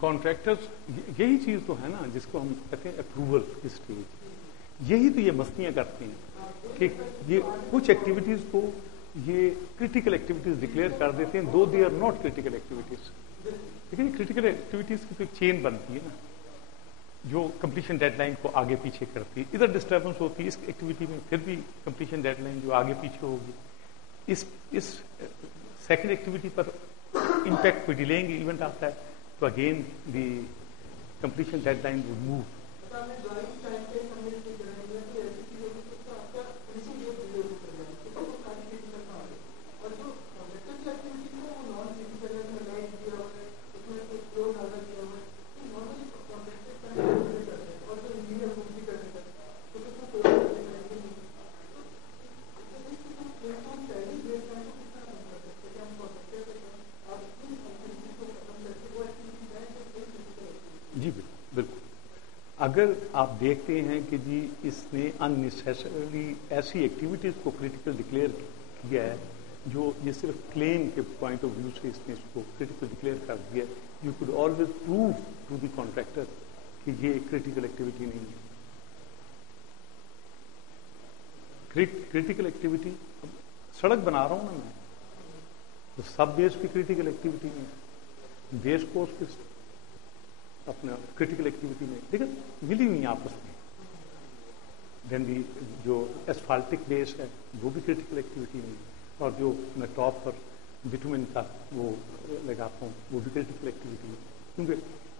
Contractors, यही चीज तो है ना जिसको हम कहते हैं अप्रूवल की स्टेज, यही तो ये मस्तियां करते हैं कि ये कुछ एक्टिविटीज को ये क्रिटिकल एक्टिविटीज डिक्लेयर कर देते हैं, though they are not critical activities. लेकिन क्रिटिकल एक्टिविटीज की तो एक चेन बनती है ना जो कंप्लीशन डेडलाइन को आगे पीछे करती है। इधर डिस्टर्बेंस होती है इस एक्टिविटी में, फिर भी कंप्लीशन डेडलाइन जो आगे पीछे होगी। इस सेकंड एक्टिविटी पर इम्पैक्ट कोई डिलेइंग इवेंट आता है तो again the completion deadline would move. जी बिल्कुल। अगर आप देखते हैं कि जी इसने अननेसेसरली ऐसी एक्टिविटीज को क्रिटिकल डिक्लेयर किया है जो ये सिर्फ क्लेम के पॉइंट ऑफ व्यू से इसने इसको क्रिटिकल डिक्लेयर कर दिया, you could always prove to the contractor कि ये क्रिटिकल एक्टिविटी नहीं है। क्रिटिकल एक्टिविटी, सड़क बना रहा हूं ना मैं, तो सब बेस की क्रिटिकल एक्टिविटी में, बेस कोर्स की अपना क्रिटिकल एक्टिविटी में, लेकिन मिली हुई आपस में। देन दी जो एस्फाल्टिक बेस है वो भी क्रिटिकल एक्टिविटी में, और जो मैं टॉप पर बिटुमिन का वो लगाता हूँ वो भी क्रिटिकल एक्टिविटी है। क्योंकि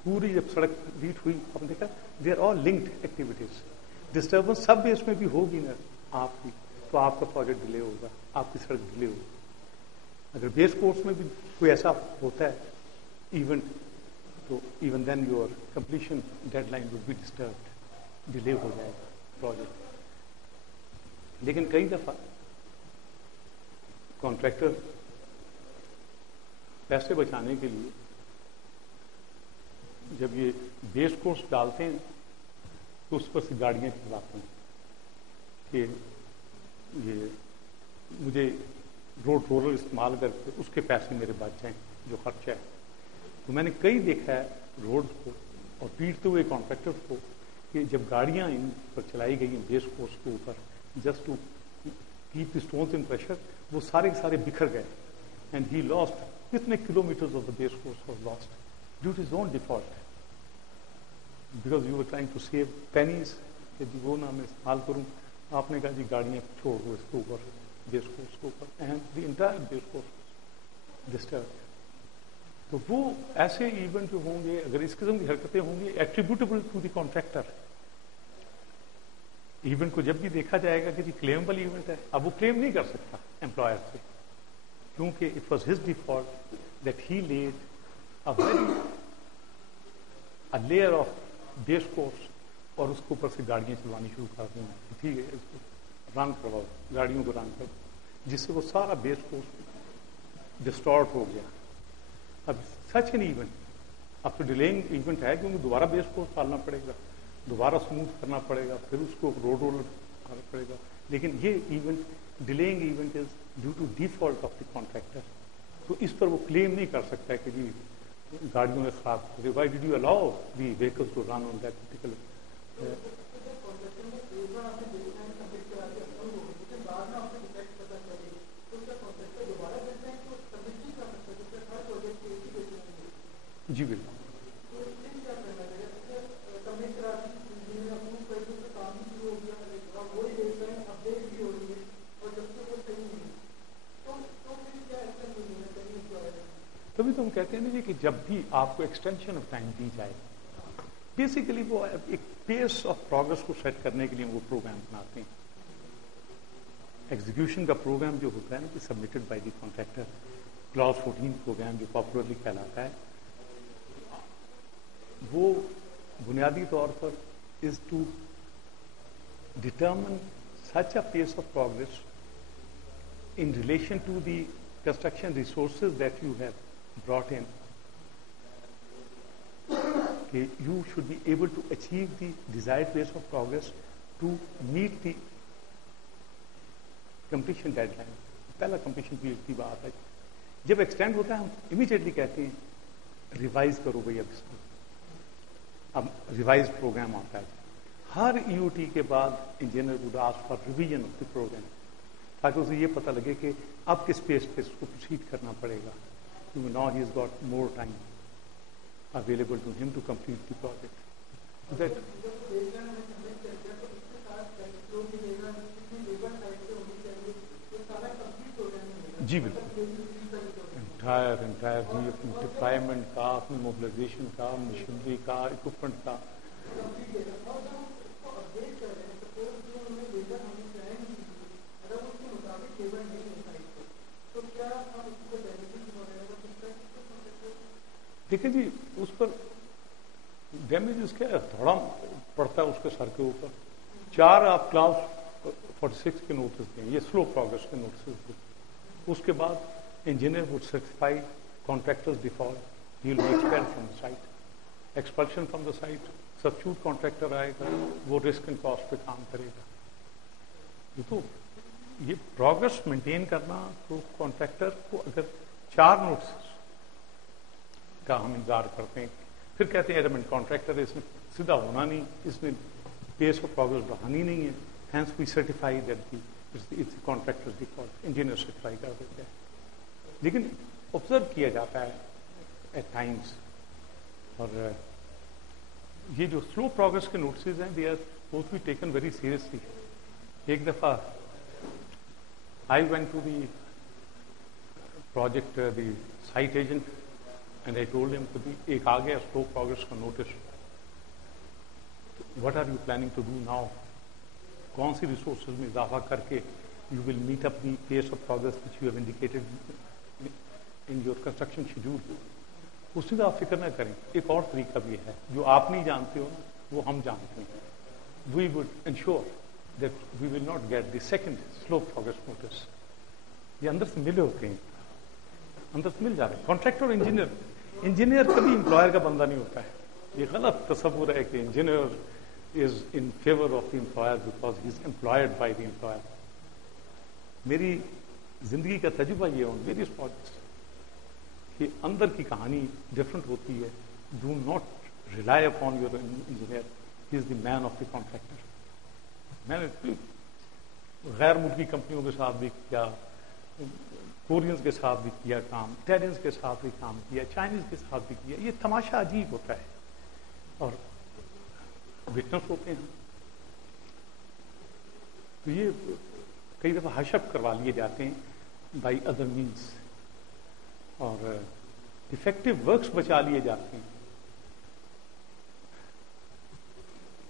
पूरी जब सड़क कंप्लीट हुई आपने देखा they are all linked activities. Disturbance सब बेस में भी होगी ना आपकी, तो आपका प्रोजेक्ट डिले होगा, आपकी सड़क डिले होगी। अगर बेस कोर्स में भी कोई ऐसा होता है इवेंट, तो even then your completion deadline would be disturbed, delay हो जाएगा प्रोजेक्ट। लेकिन कई दफा कॉन्ट्रैक्टर पैसे बचाने के लिए जब ये बेस कोर्स डालते हैं तो उस पर से गाड़ियां चलाते हैं कि ये मुझे रोड रोलर इस्तेमाल करके उसके पैसे मेरे बच जाएं जो खर्चा है। तो मैंने कई देखा है रोड को और पीटते हुए कॉन्ट्रैक्टर्स को कि जब गाड़ियां इन पर चलाई गई हैं बेस कोर्स के ऊपर just to keep the stones in pressure, वो सारे के सारे बिखर गए एंड ही लॉस्ट कितने kilometres of the base course was lost due to his own default, because you were trying to save pennies कि वो ना मैं इस्तेमाल करूं। आपने कहा जी गाड़ियां छोड़ दो इसके ऊपर, बेस कोर्स के ऊपर, and the entire base course disturb. तो वो ऐसे इवेंट जो होंगे, अगर इस किस्म की हरकतें होंगी attributable to the contractor, event को जब भी देखा जाएगा कि जी क्लेमेबल इवेंट है, अब वो क्लेम नहीं कर सकता एम्प्लॉयर से, क्योंकि it was his default that he laid a layer of base course और उसके ऊपर से गाड़ियां चलवानी शुरू कर दी। ठीक है, इसको रन करवाओ, गाड़ियों को रन करो, जिससे वो सारा बेस कोर्स डिस्टॉर्ट हो गया। अब सच एन इवेंट, अब तो डिलेइंग इवेंट है क्योंकि दोबारा बेस कोर्स डालना पड़ेगा, दोबारा स्मूथ करना पड़ेगा, फिर उसको रोड रोलर करना पड़ेगा। लेकिन ये event delaying event is due to default of the contractor, तो इस पर वो क्लेम नहीं कर सकता है कि जी गाड़ियों ने खराब कर दी, why did you allow the vehicles to run on that particular. जी बिल्कुल, तभी तो हम कहते हैं ना जी कि जब भी आपको एक्सटेंशन ऑफ टाइम दी जाए, बेसिकली वो एक पेस ऑफ प्रोग्रेस को सेट करने के लिए वो प्रोग्राम बनाते हैं। एग्जीक्यूशन का प्रोग्राम जो होता है ना कि submitted by the contractor, clause 14 programme जो पॉपुलरली कहलाता है, वो बुनियादी तौर पर is to determine such a pace of progress in relation to the construction resources that you have brought in, okay, you should be able to achieve the desired pace of progress to meet the completion deadline. पहला completion period की बात है। जब extend होता है हम immediately कहते हैं रिवाइज करो भैया इसको, अब रिवाइज प्रोग्राम आता है, हर ईओटी के बाद engineer would ask for revision of the programme, ताकि उसे ये पता लगे कि अब किस पेज पे इसको प्रोसीड करना पड़ेगा, क्योंकि now he has got more time available to him to complete the project. That जी बिल्कुल, एंटायर जी, अपनी डिप्लॉयमेंट का, अपनी मोबिलाइजेशन का, मशीनरी का, इक्विपमेंट का। देखिए जी, उस पर डैमेज इसका थोड़ा पड़ता है उसके सर के ऊपर। 4 आप क्लास 46 के नोटिस दें, ये स्लो प्रोग्रेस के नोटिस। उसके बाद engineer would certify contractors default, he will be expelled from the site, expulsion from the site, substitute contractor आएगा, वो रिस्क एंड कॉस्ट पे काम करेगा। तो ये प्रोग्रेस मेंटेन करना, तो कॉन्ट्रैक्टर को अगर 4 नोटिस का हम इंतजार करते हैं, फिर कहते हैं एडमेंट कॉन्ट्रैक्टर इसने सीधा होना नहीं, इसने पेस ऑफ प्रोग्रेस बढ़ानी नहीं है, hence we certify that it's contractor's default, engineer certify कर देते हैं। लेकिन ऑब्जर्व किया जाता है एट टाइम्स, और ये जो स्लो प्रोग्रेस के नोटिस हैं, they are both be taken very seriously. एक दफा I went to the project the site agent and I told him कि एक आ गया स्लो प्रोग्रेस का notice, what are you planning to do now, कौन सी रिसोर्सेज में इजाफा करके you will meet up the pace of progress which you have indicated in your construction schedule. उससे तो आप फिक्र न करें। एक और तरीका भी है जो आप नहीं जानते हो, वो हम जानते हैं। We would ensure that we will not get the second slow progress notice. ये अंदर से मिले होते हैं, अंदर से मिल जाते हैं। कॉन्ट्रैक्टर और इंजीनियर कभी एम्प्लॉयर का बंदा नहीं होता है। ये गलत तस्वुर है कि engineer is in favour of the employer because he is employed by the employer. मेरी जिंदगी का तजुर्बा ये ऑन वेरियस प्रोजेक्ट्स कि अंदर की कहानी डिफरेंट होती है। Do not rely upon your engineer, he is the man of the contractor. मैंने गैर मुल्की कंपनियों के साथ भी किया, कोरियंस के साथ भी किया काम, इटालियंस के साथ भी काम किया, चाइनीज के साथ भी किया। ये तमाशा अजीब होता है और विटनेस होते हैं। तो ये कई दफा हशप करवा लिए जाते हैं बाई अदर मीन्स, और इफेक्टिव वर्क्स बचा लिए जाते हैं।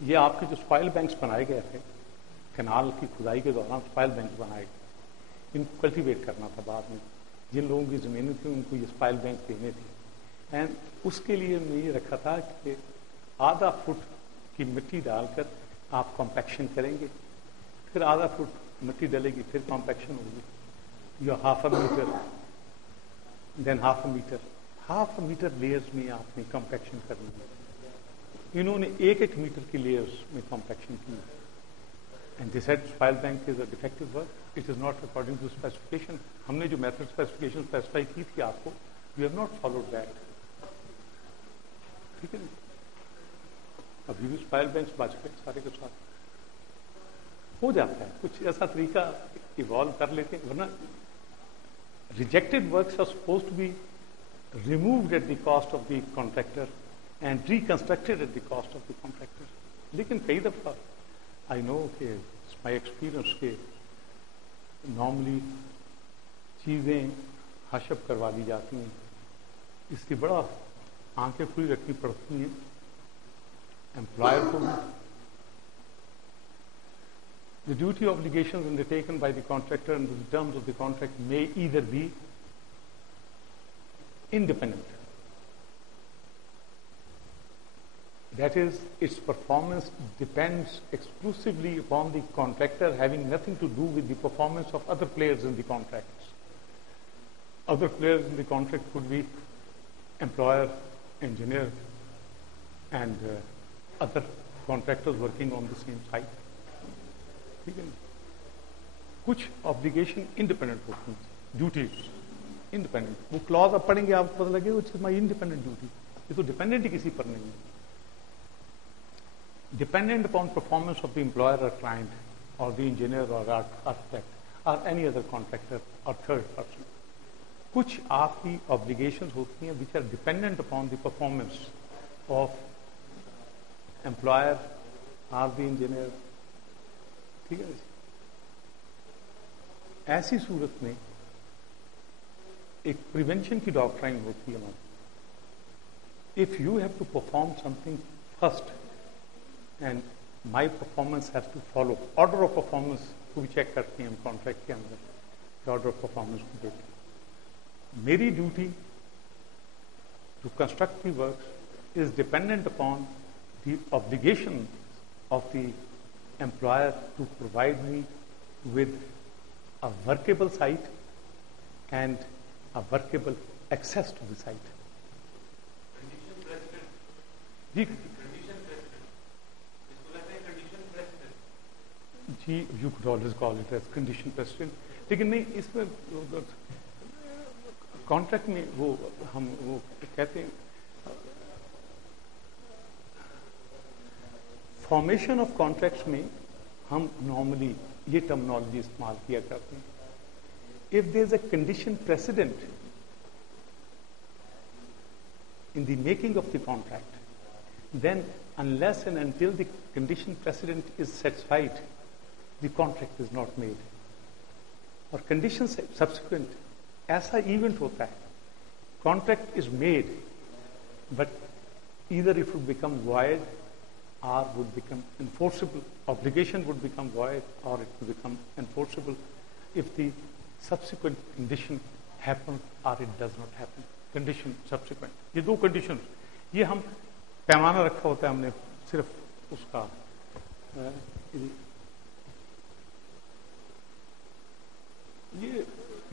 ये आपके जो स्पाइल बैंक्स बनाए गए थे, कैनाल की खुदाई के दौरान स्पाइल बैंक्स बनाए गए, इनको कल्टीवेट करना था बाद में। जिन लोगों की जमीनें थी उनको ये स्पाइल बैंक देने थे। एंड उसके लिए मैं ये रखा था कि आधा फुट की मिट्टी डालकर आप कॉम्पैक्शन करेंगे, फिर आधा फुट मिट्टी डलेगी, फिर कॉम्पैक्शन होगी। या half a metre, then half a metre layers में आपने कॉम्पैक्शन करनी है। इन्होंने 1-1 मीटर की लेयर्स में कॉम्पैक्शन की। And this said spoil bank is a defective work, it is not according to specification. हमने जो मेथड स्पेसिफिकेशन स्पेसिफाई की थी आपको, we have not followed that. ठीक है, अभी भी स्पाइल बैंक्स बच गए सारे के साथ। हो जाता है, कुछ ऐसा तरीका इवॉल्व कर लेते हैं, वरना rejected works are supposed to be removed at the cost of the contractor and reconstructed at the cost of the contractor. लेकिन कई दफा I know कि my experience के normally चीजें हशप करवा दी जाती हैं, इसलिए बड़ा आंखें खुली रखनी पड़ती हैं एम्प्लॉयर को भी। The duty obligations undertaken by the contractor under the terms of the contract may either be independent, that is, its performance depends exclusively upon the contractor, having nothing to do with the performance of other players in the contract. Other players in the contract could be employer, engineer, and other contractors working on the same site. ठीक है, कुछ obligation independent होती हैं, duties independent. वो clause अब पढ़ेंगे आपको पता लगेगा इट्स माय इंडिपेंडेंट ड्यूटी। ये तो डिपेंडेंट ही किसी पर नहीं है। dependent upon performance of the employer or client or the engineer or architect or any other contractor or third person. कुछ आपकी obligations होती हैं which are dependent upon the performance of employer or the engineer. ठीक है, ऐसी सूरत में एक prevention की डॉक्ट्राइन होती है हमारी. If you have to perform something first and my performance has to follow, order of performance को भी चेक करते हैं हम कॉन्ट्रैक्ट के अंदर, ऑर्डर ऑफ परफॉर्मेंस को देखते हैं. मेरी duty to construct the work is dependent upon the obligation of the employer to provide me with a workable site and a workable access to the site. Condition precedent. जी Condition precedent. इसको कहते हैं condition precedent. Ji, you could always call it as condition precedent. लेकिन नहीं, इसमें contract में वो हम वो कहते हैं फॉर्मेशन ऑफ कॉन्ट्रैक्ट्स में हम नॉर्मली ये टर्मिनोलॉजी इस्तेमाल किया करते हैं. If there is a condition precedent in the making of the contract, then unless and until the condition precedent is satisfied, the contract is not made. और condition subsequent ऐसा event होता है, contract is made but either it would become void or would become enforceable. Obligation would become void or it would become enforceable if the subsequent condition happens or it does not happen. Condition subsequent, ये दो conditions, ये हम पैमाना रखा होता है हमने सिर्फ उसका. ये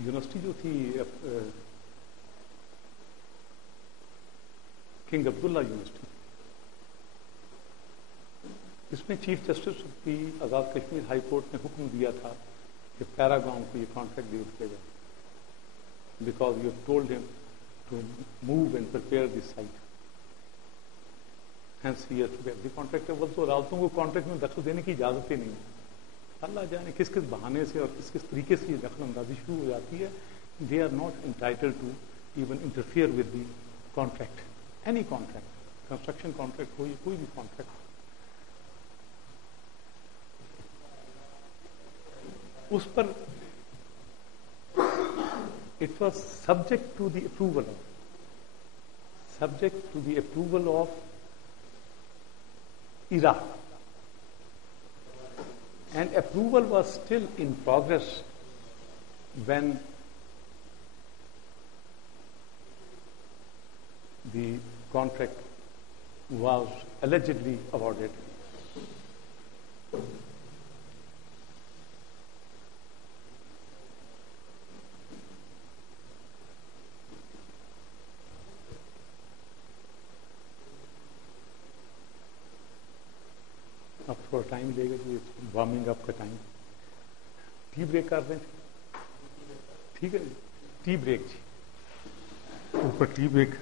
यूनिवर्सिटी जो थी किंग अब्दुल्ला यूनिवर्सिटी, इसमें चीफ जस्टिस की आजाद कश्मीर हाई कोर्ट ने हुक्म दिया था कि पैरागॉन को ये कॉन्ट्रैक्ट दे दिया जाए, because you told him to move and prepare this site. Hence he has to get the contract. तो अदालतों को कॉन्ट्रैक्ट में दखल देने की इजाजत ही नहीं है. अल्लाह जाने किस किस बहाने से और किस किस तरीके से ये दखल अंदाजी शुरू हो जाती है. They are not entitled to even interfere with the contract, any contract, construction contract हो या कोई भी कॉन्ट्रैक्ट. उस पर it was subject to the approval of Iraq, and approval was still in progress when the contract was allegedly awarded. अब थोड़ा time लेगा तो वार्मिंग अप का टाइम. टी ब्रेक कर दें, ठीक है जी, टी ब्रेक जी, ऊपर टी ब्रेक.